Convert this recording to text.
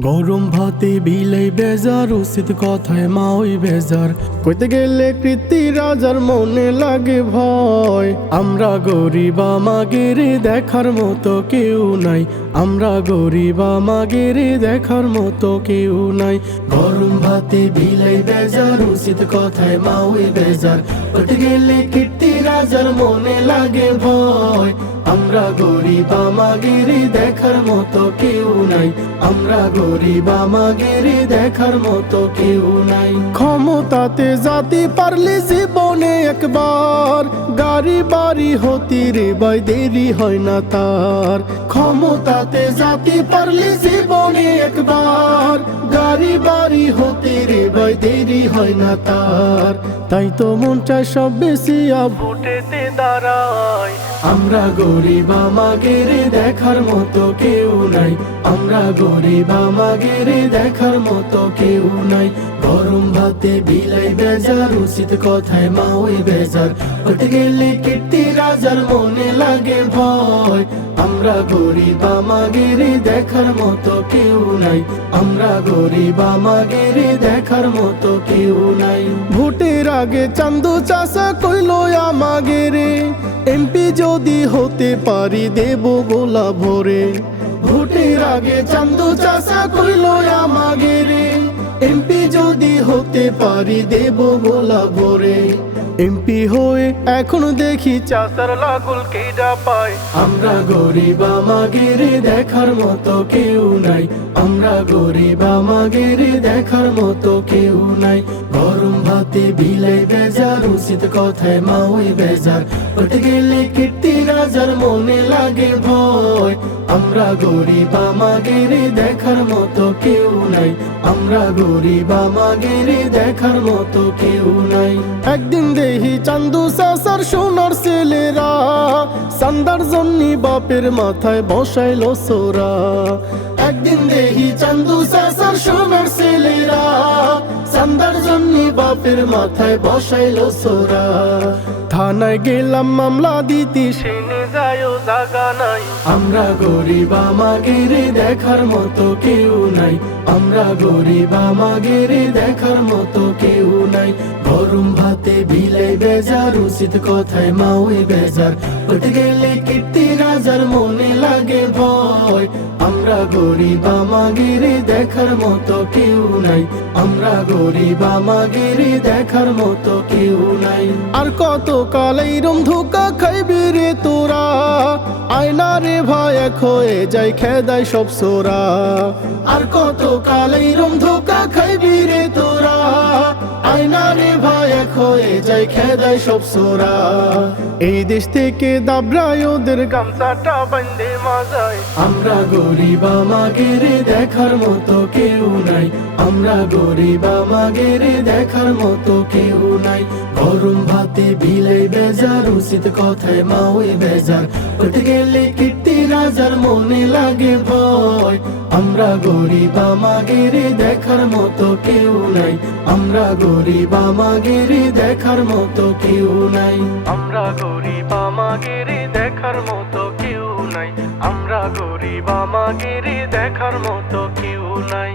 গরম ভাতে বিলাই বেজার, উচিত কথায় মা ওই বেজার। কইতে গেলে কৃতি রাজার মনে লাগে ভয়। আমরা গরিব, আমাগের দেখার মতো কেউ নাই। আমরা গরিব, আমাগের দেখার মতো কেউ নাই। গরম ভাতে বিলাই বেজার, উচিত কথায় মা ওই বেজার। কইতে গেলে কীর্তি রাজার মনে লাগে ভয়। আমরা গরিব আমাগের দেখার মতো কেউ নাই। আমরা গরিব আমাগের দেখার মতো কেউ নাই। ক্ষমতাতে জাতি পারলে জীবনে একবার গাড়ি বাড়ি হতি রে বাই দেরি হয় না তার। ক্ষমতাতে জাতি পারলে জীবনে একবার গাড়ি বাড়ি হতে রে বাই দেরি হয় না তার। তাই তো মন চায় সব বেশি ভোটেতে দাঁড়ায়। আমরা গরিব আমাগের দেখার মতো কেউ নাই। আমরা গরিব আমাগের দেখার মতো কেউ নাই। গরম ভাতে বিলাই বেজার, উচিত কথায় মা ওই বেজার। হতে গেলে কীর্তি রাজার মনে লাগে ভয়। আমরা গরিব আমাগের দেখার মতো কেউ নাই। আমরা গরিব আমাগের দেখার মতো কেউ আগে চান্দু চাষা কইল আমাগের। এমপি যদি হতে পারি দেব গোলা ভরে। ভোটের আগে চান্দু চাষা কইল আমাগের। এমপি যদি হতে পারি দেব গোলা ভরে। এমপি হয়ে এখন দেখি চাষার লাগুল কেডা পায়। আমরা গরিব, আমাগের দেখার মতো কেউ নাই। আমরা গরিব, আমাগের দেখার মতো কেউ নাই। গরম ভাতে বিলাই বেজার উচিত কথায় মা ওই বেজার উঠে গেলে কীর্তি রাজার মনে লাগে ভয় আমরা গরিব আমাগের দেখার মতো কেউ নাই আমরা গরিব আমাগের দেখার মতো কেউ নাই একদিন দেহি চান্দু সাসার সোনার ছেলেরা সান্দার জন্যি বাপের মাথায় বসাইলো সোরা একদিন দেহি চান্দু সাসার সোনার জন্যি বাপের মাথায় বসাইলো সোরা। থানায় গেলাম মামলা দিতে, সেনে যায় জাগা নাই। আমরা গরিব, আমাগেরে দেখার মতো কেউ নাই। আমরা গরিব, আমাগেরে দেখার মতো কেউ নাই। গরম ভাতে বিলাই বেজার, উচিত কথায় মা বেজার। উঠে গেলে কীর্তি রাজার মনে লাগে ভয়। আমরা গরিব, আমাগের দেখার মতো কেউ নাই। আমরা গরিব, আমাগের দেখার মতো কেউ নাই। আর কত কাল এইরম ধোকা খাইবি রে তোরা? আয়না রে ভাই, এক হয়ে যাই খেদাই সব সোরা। আর কত কাল এইরম ধোকা যাই খেদাই সব সোরা। এই দেশ থেকে দাবরায় ওদের গামছাটা বান্ধে মাজায়। আমরা গরিব, আমাগের দেখার মতো কেউ নাই। আমরা গরিব, আমাগের দেখার মতো কেউ নাই। গরম ভাতে বিলাই বেজার, উচিত কথায় মা ওই বেজার। উঠে গেলে রাজার মনে লাগে ভয়। আমরা গরিব আমাগের দেখার মতো কেউ নাই। আমরা গরিব আমাগের দেখার মতো কেউ নাই। আমরা গরিব আমাগের দেখার মতো কেউ নাই। আমরা গরিব আমাগের দেখার মতো কেউ নাই।